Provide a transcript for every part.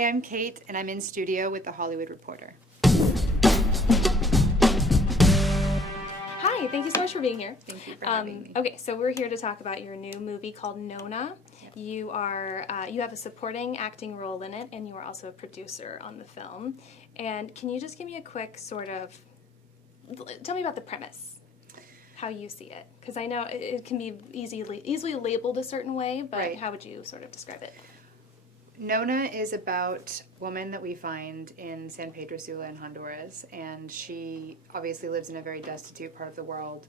Hi, I'm Kate, and I'm in studio with The Hollywood Reporter. Hi, thank you so much for being here. Thank you for having me. Okay, so we're here to talk about your new movie called Nona. Yep. You have a supporting acting role in it, and you are also a producer on the film. And can you just give me a quick tell me about the premise, how you see it? Because I know it can be easily labeled a certain way, but right. How would you sort of describe it? Nona is about a woman that we find in San Pedro Sula in Honduras, and she obviously lives in a very destitute part of the world.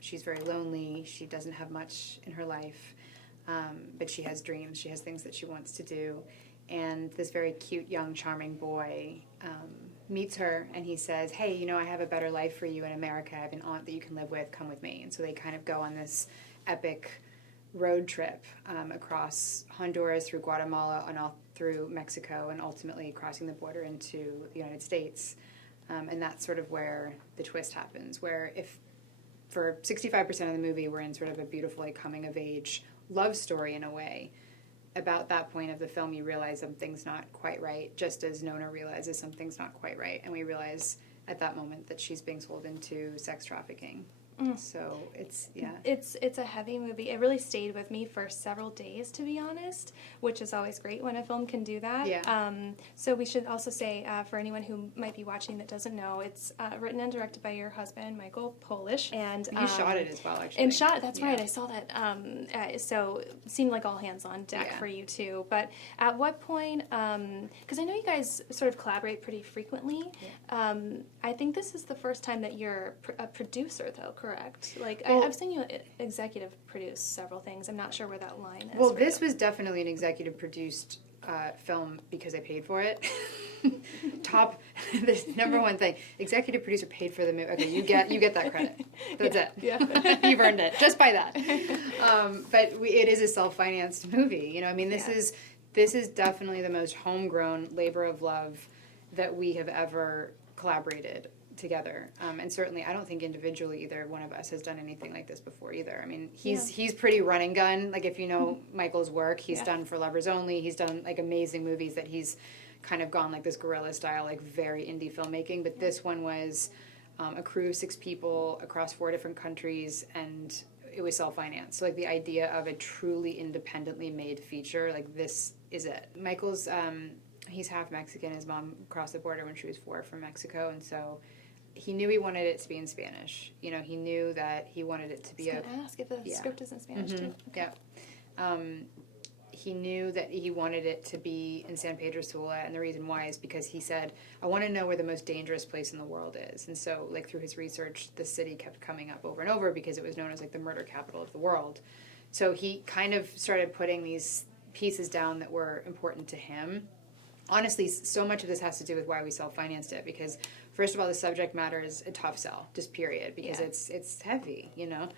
She's very lonely. She doesn't have much in her life, but she has dreams. She has things that she wants to do. And this very cute, young, charming boy meets her, and he says, hey, you know, I have a better life for you in America. I have an aunt that you can live with. Come with me. And so they kind of go on this epic road trip across Honduras, through Guatemala, and all through Mexico, and ultimately crossing the border into the United States. And that's sort of where the twist happens, where if for 65% of the movie we're in sort of a beautiful coming-of-age love story in a way, about that point of the film you realize something's not quite right, just as Nona realizes something's not quite right, and we realize at that moment that she's being sold into sex trafficking. So it's a heavy movie. It really stayed with me for several days, to be honest, which is always great when a film can do that. Yeah. So we should also say, for anyone who might be watching that doesn't know, it's written and directed by your husband, Michael Polish, and you shot it as well, actually. And that's right. I saw that. So it seemed like all hands on deck for you too. But at what point? Because I know you guys sort of collaborate pretty frequently. Yeah. I think this is the first time that you're a producer, though. Correct? Like, well, I've seen you executive produce several things. I'm not sure where that line is. Well, this was definitely an executive produced film because I paid for it. The number one thing, executive producer paid for the movie. Okay, you get that credit. That's it. Yeah. You've earned it just by that. But it is a self-financed movie. You know, I mean, this is definitely the most homegrown labor of love that we have ever collaborated together, and certainly I don't think individually either one of us has done anything like this before either. I mean, he's pretty run and gun. Like, if you know Michael's work, he's done For Lovers Only, he's done like amazing movies that he's kind of gone like this guerrilla style, like very indie filmmaking, but this one was a crew of 6 people across 4 different countries, and it was self-financed. So like the idea of a truly independently made feature, like this is it. Michael's he's half Mexican. His mom crossed the border when she was 4 from Mexico, and so he knew he wanted it to be in Spanish. You know, he knew that he wanted it to be I was going to ask if the script is in Spanish, too. Okay. Yeah. He knew that he wanted it to be in San Pedro Sula, and the reason why is because he said, I want to know where the most dangerous place in the world is. And so, like, through his research, the city kept coming up over and over because it was known as, like, the murder capital of the world. So he kind of started putting these pieces down that were important to him. Honestly, so much of this has to do with why we self-financed it, because first of all, the subject matter is a tough sell, just period, because it's heavy, you know.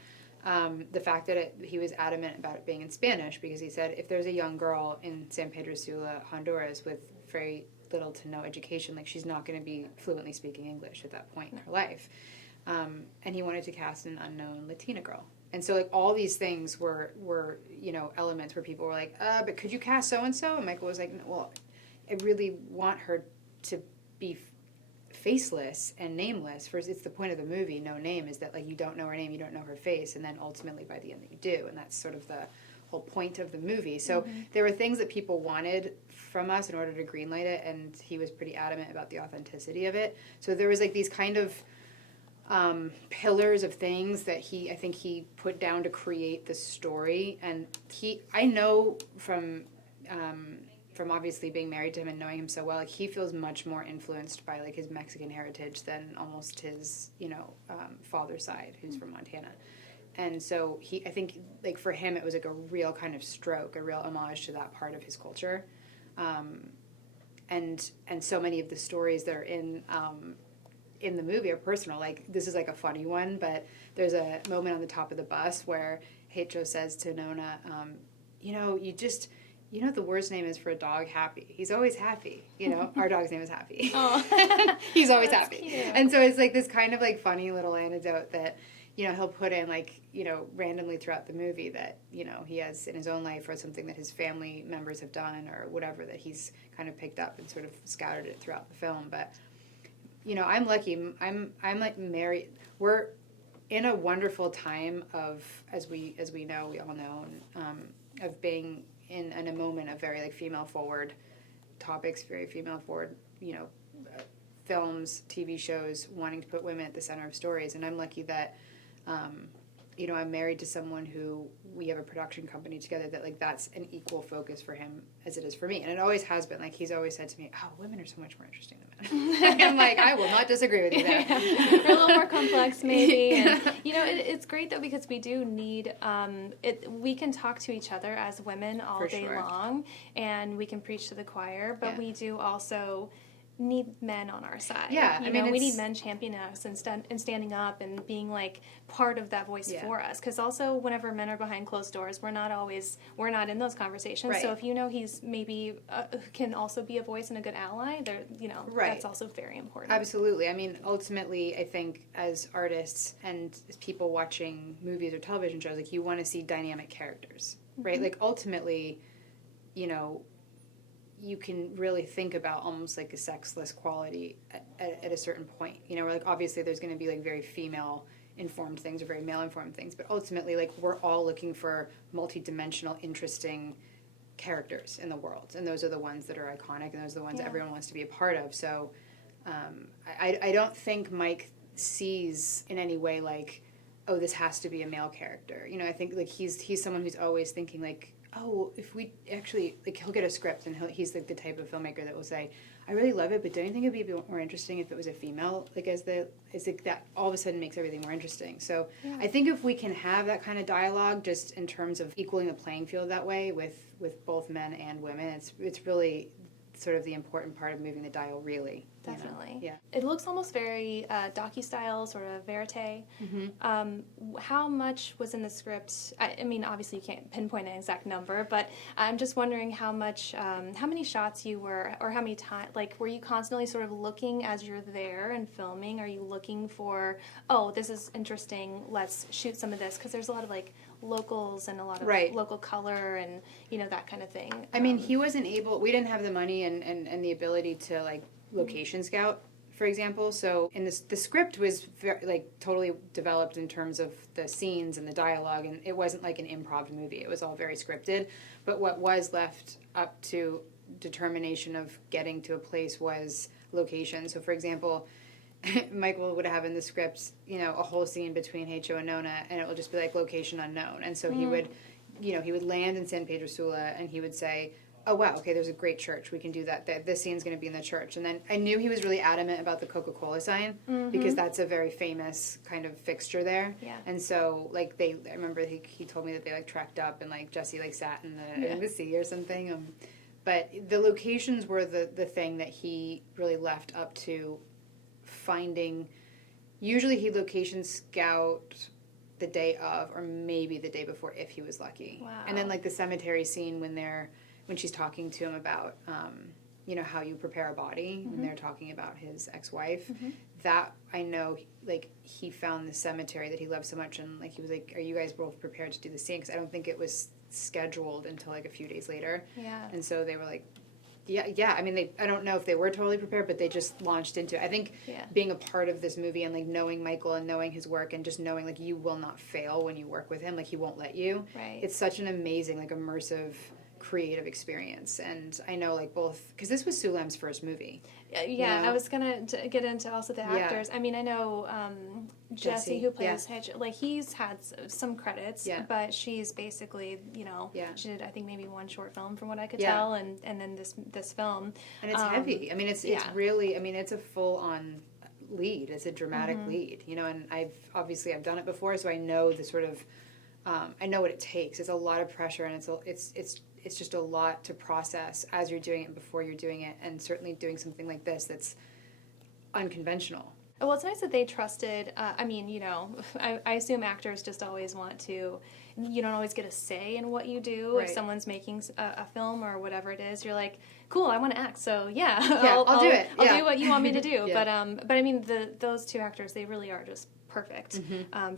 The fact that he was adamant about it being in Spanish, because he said if there's a young girl in San Pedro Sula, Honduras, with very little to no education, like, she's not going to be fluently speaking English at that point in her life. And he wanted to cast an unknown Latina girl. And so, like, all these things were you know, elements where people were like, but could you cast so-and-so? And Michael was like, well, I really want her to be faceless and nameless. First, it's the point of the movie, No Name, is that, like, you don't know her name, you don't know her face, and then ultimately by the end that you do, and that's sort of the whole point of the movie. So there were things that people wanted from us in order to greenlight it, and he was pretty adamant about the authenticity of it. So there was, like, these kind of pillars of things that I think he put down to create the story, and I know from obviously being married to him and knowing him so well, like, he feels much more influenced by, like, his Mexican heritage than almost his, you know, father's side, who's from Montana. And so I think, like, for him, it was like a real kind of stroke, a real homage to that part of his culture. And so many of the stories that are in the movie are personal. Like, this is like a funny one, but there's a moment on the top of the bus where Heicho says to Nona, you know, you know what the worst name is for a dog? Happy. He's always happy. You know, our dog's name is Happy. Oh. He's always happy. Cute. And so it's like this kind of like funny little anecdote that, you know, he'll put in like, you know, randomly throughout the movie that, you know, he has in his own life or something that his family members have done or whatever that he's kind of picked up and sort of scouted it throughout the film. But, you know, I'm lucky. I'm like married. We're in a wonderful time of, as we know, we all know, of being in a moment of very like female forward topics, very female forward, you know, films, TV shows, wanting to put women at the center of stories. And I'm lucky that, you know, I'm married to someone who we have a production company together that like that's an equal focus for him as it is for me. And it always has been. Like he's always said to me, oh, women are so much more interesting than men. I'm like, I will not disagree with you there. They're a little more complex maybe. And, you know, it's great though because we do need, we can talk to each other as women all For day sure. long and we can preach to the choir, but we do also need men on our side. Yeah, you know, we need men championing us and standing up and being like part of that voice for us. Because also, whenever men are behind closed doors, we're not in those conversations. Right. So if you know he's maybe can also be a voice and a good ally, there, you know, that's also very important. Absolutely. I mean, ultimately, I think as artists and as people watching movies or television shows, like you want to see dynamic characters, right? Like ultimately, you know, you can really think about almost like a sexless quality at a certain point, you know, where like obviously there's going to be like very female informed things or very male informed things, but ultimately like we're all looking for multi-dimensional, interesting characters in the world, and those are the ones that are iconic, and those are the ones that everyone wants to be a part of. So I don't think Mike sees in any way like, oh, this has to be a male character. You know, I think like he's someone who's always thinking like, oh, if we actually, like, he'll get a script and he's like the type of filmmaker that will say, I really love it, but don't you think it'd be a bit more interesting if it was a female, like as like that all of a sudden makes everything more interesting. So I think if we can have that kind of dialogue just in terms of equaling the playing field that way with both men and women, it's really sort of the important part of moving the dial, really. Definitely. You know? Yeah. It looks almost very docu-style, sort of verite. How much was in the script? I mean, obviously you can't pinpoint an exact number, but I'm just wondering how many shots you were, or how many times, like, were you constantly sort of looking as you're there and filming? Are you looking for, oh, this is interesting, let's shoot some of this? Because there's a lot of, like, locals and a lot of local color and, you know, that kind of thing. I mean, he wasn't able, we didn't have the money and the ability to, like, location scout, for example. So in the script was very, like, totally developed in terms of the scenes and the dialogue, and it wasn't like an improv movie. It was all very scripted. But what was left up to determination of getting to a place was location. So, for example, Michael would have in the script, you know, a whole scene between H.O. and Nona, and it will just be like location unknown. And so he would, you know, he would land in San Pedro Sula, and he would say, oh, wow, okay, there's a great church. We can do that. This scene's going to be in the church. And then I knew he was really adamant about the Coca-Cola sign because that's a very famous kind of fixture there. Yeah. And so, like, I remember he told me that they, like, trekked up and, like, Jesse, like, sat in the sea or something. But the locations were the thing that he really left up to finding. Usually he'd location scout the day of or maybe the day before if he was lucky. Wow. And then, like, the cemetery scene when she's talking to him about, you know, how you prepare a body, when they're talking about his ex-wife, that I know, like, he found the cemetery that he loved so much, and, like, he was like, are you guys both prepared to do the scene? Because I don't think it was scheduled until, like, a few days later. Yeah. And so they were like, yeah. I mean, I don't know if they were totally prepared, but they just launched into it. I think being a part of this movie and, like, knowing Michael and knowing his work and just knowing, like, you will not fail when you work with him. Like, he won't let you. Right. It's such an amazing, like, immersive creative experience. And I know, like, both, because this was Sulem's first movie. Yeah, you know? I was gonna get into also the actors. I mean, I know Jesse, who plays Hitch, like, he's had some credits, but she's basically, you know, she did, I think, maybe one short film from what I could tell, and then this film. And it's heavy. I mean, it's really, I mean, it's a full-on lead. It's a dramatic lead, you know, and I've done it before, so I know the sort of, I know what it takes. It's a lot of pressure, and it's just a lot to process as you're doing it and before you're doing it, and certainly doing something like this that's unconventional. Well, it's nice that they trusted, I mean, you know, I assume actors just always want to, you don't always get a say in what you do. Right. If someone's making a film or whatever it is, you're like, cool, I want to act, so I'll do it. I'll do what you want me to do. But I mean, those two actors, they really are just perfect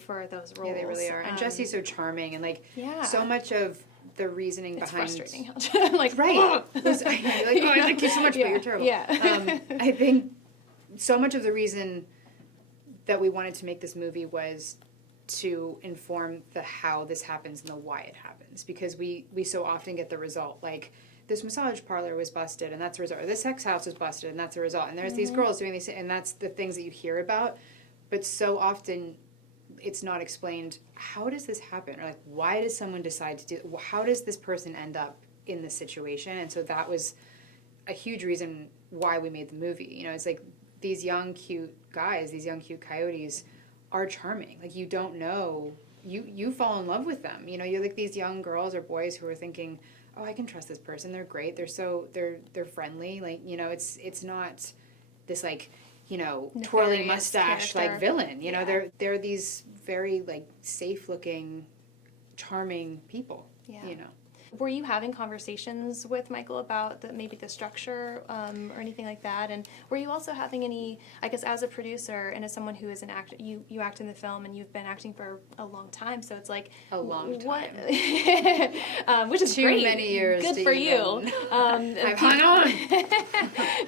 for those roles. Yeah, they really are. And Jesse's so charming, and like so much of the reasoning it's behind frustrating. Like right. You're like, oh, I like you so much, but you're terrible. Yeah. I think so much of the reason that we wanted to make this movie was to inform the how this happens and the why it happens, because we so often get the result, like this massage parlor was busted and that's the result, or this sex house was busted and that's the result, and there's these girls doing this, and that's the things that you hear about, but so often it's not explained, how does this happen, or like why does someone decide to do, how does this person end up in this situation? And so that was a huge reason why we made the movie. You know, it's like these young cute guys, these young cute coyotes are charming. Like, you don't know, you fall in love with them. You know, you're like these young girls or boys who are thinking, oh, I can trust this person, they're great, they're friendly. Like, you know, it's not this like, you know, nefarious twirling mustache character. like villain. You know, they're these very like safe looking, charming people. Yeah. You know. Were you having conversations with Michael about maybe the structure or anything like that? And were you also having any, I guess, as a producer and as someone who is an actor, you act in the film and you've been acting for a long time, so it's like A long time. Which is Too great. many years. Good to for even- you. I've hung on.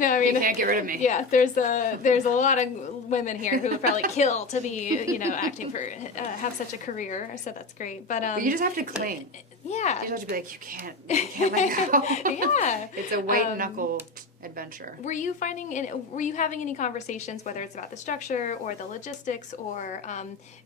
No, I mean, You can't get rid of me. yeah, there's a lot of women here who would probably kill to be, you know, acting for have such a career. So that's great. But You just have to cling. yeah. You just have to be like, you can't let go. Yeah. It's a white knuckle adventure. Were you having any conversations, whether it's about the structure or the logistics or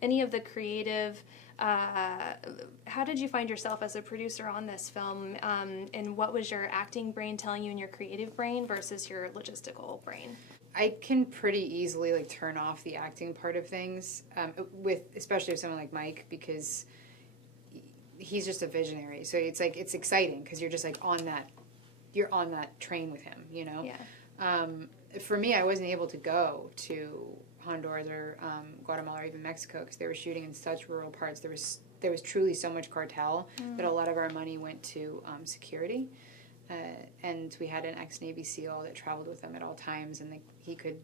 any of the creative? How did you find yourself as a producer on this film? And what was your acting brain telling you in your creative brain versus your logistical brain? I can pretty easily like turn off the acting part of things, especially with someone like Mike, because he's just a visionary. So it's like, it's exciting because you're just like you're on that train with him, you know? Yeah. For me, I wasn't able to go to Honduras or Guatemala or even Mexico because they were shooting in such rural parts. There was truly so much cartel that a lot of our money went to security. And we had an ex-Navy SEAL that traveled with them at all times, and he could,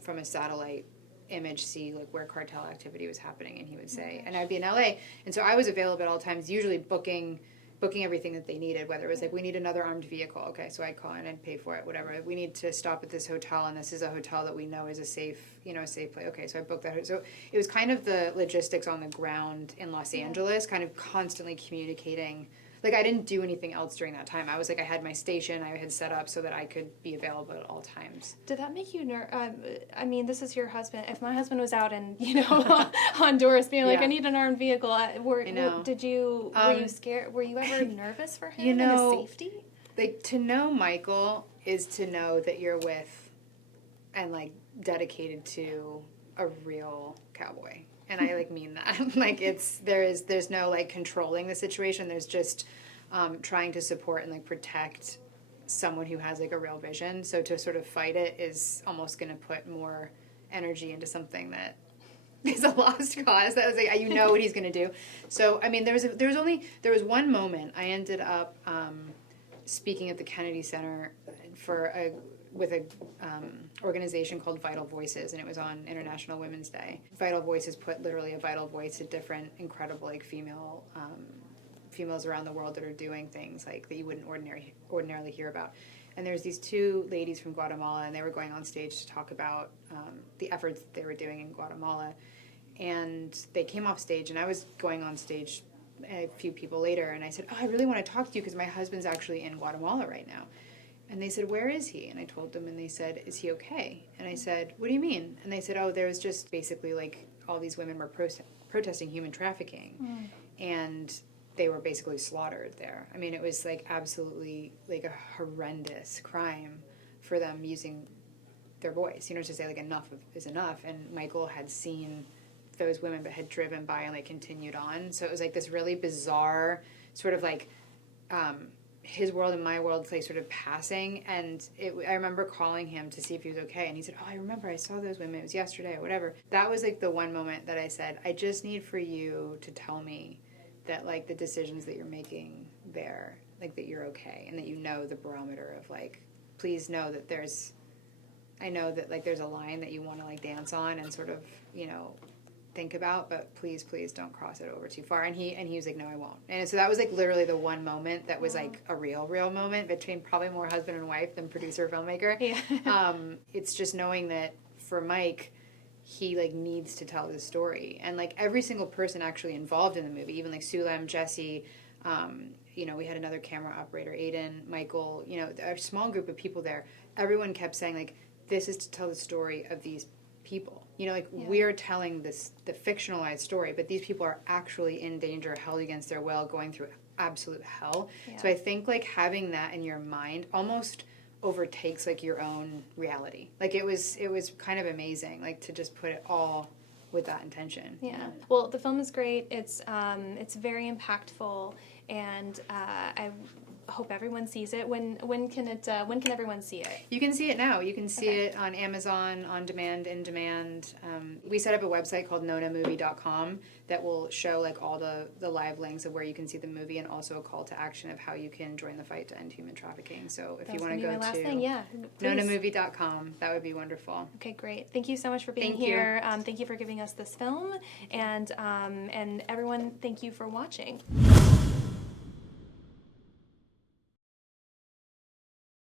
from a satellite image, see like where cartel activity was happening, and he would say, and I'd be in LA, and so I was available at all times, usually booking everything that they needed, whether it was like, we need another armed vehicle, okay, so I'd call in and pay for it, whatever, we need to stop at this hotel, and this is a hotel that we know is a safe place, okay, so I booked that. So it was kind of the logistics on the ground in Los Angeles, kind of constantly communicating. Like, I didn't do anything else during that time. I was like, I had my station, I had set up so that I could be available at all times. Did that make you I mean, this is your husband. If my husband was out in, you know, Honduras being like, Yeah. I need an armed vehicle, were know. were you scared? Were you ever nervous for him You know, and his safety? Like, to know Michael is to know that you're with and, like, dedicated to a real cowboy. And I like mean that. Like, there's no like controlling the situation. There's just trying to support and like protect someone who has like a real vision. So to sort of fight it is almost going to put more energy into something that is a lost cause. That was like, you know what he's going to do. So I mean, there was one moment I ended up speaking at the Kennedy Center with a organization called Vital Voices, and it was on International Women's Day. Vital Voices put literally a vital voice to different incredible like females around the world that are doing things like that you wouldn't ordinarily hear about. And there's these two ladies from Guatemala, and they were going on stage to talk about the efforts that they were doing in Guatemala. And they came off stage, and I was going on stage a few people later, and I said, oh, I really want to talk to you because my husband's actually in Guatemala right now. And they said, where is he? And I told them, and they said, is he okay? And I said, what do you mean? And they said, oh, there was just basically like all these women were protesting human trafficking, and they were basically slaughtered there. I mean, it was like absolutely like a horrendous crime for them using their voice, you know, to say like enough is enough. And Michael had seen those women but had driven by and like continued on. So it was like this really bizarre sort of like his world and my world like sort of passing, and I remember calling him to see if he was okay, and he said, oh, I remember I saw those women, it was yesterday or whatever. That was like the one moment that I said, I just need for you to tell me that like the decisions that you're making there, like that you're okay, and that you know the barometer of like, please know that there's I know that like there's a line that you want to like dance on and sort of, you know, think about, but please don't cross it over too far. And he was like, no, I won't. And so that was like literally the one moment that was like a real moment between probably more husband and wife than producer filmmaker. Yeah. It's just knowing that for Mike, he like needs to tell this story, and like every single person actually involved in the movie, even like Sulem, Jesse, you know, we had another camera operator, Aiden, Michael, you know, a small group of people there. Everyone kept saying like, this is to tell the story of these people. You know, like we're telling the fictionalized story, but these people are actually in danger, held against their will, going through absolute hell. Yeah. So I think like having that in your mind almost overtakes like your own reality. Like it was kind of amazing, like to just put it all with that intention. Yeah. You know? Well, the film is great. It's very impactful, and I hope everyone sees it. When can everyone see it? You can see it now. You can see it on Amazon, on demand, in demand. We set up a website called nonamovie.com that will show like all the live links of where you can see the movie, and also a call to action of how you can join the fight to end human trafficking. So if you want to go to nonamovie.com, that would be wonderful. Okay, great. Thank you so much for being here. Thank you for giving us this film, and everyone, thank you for watching.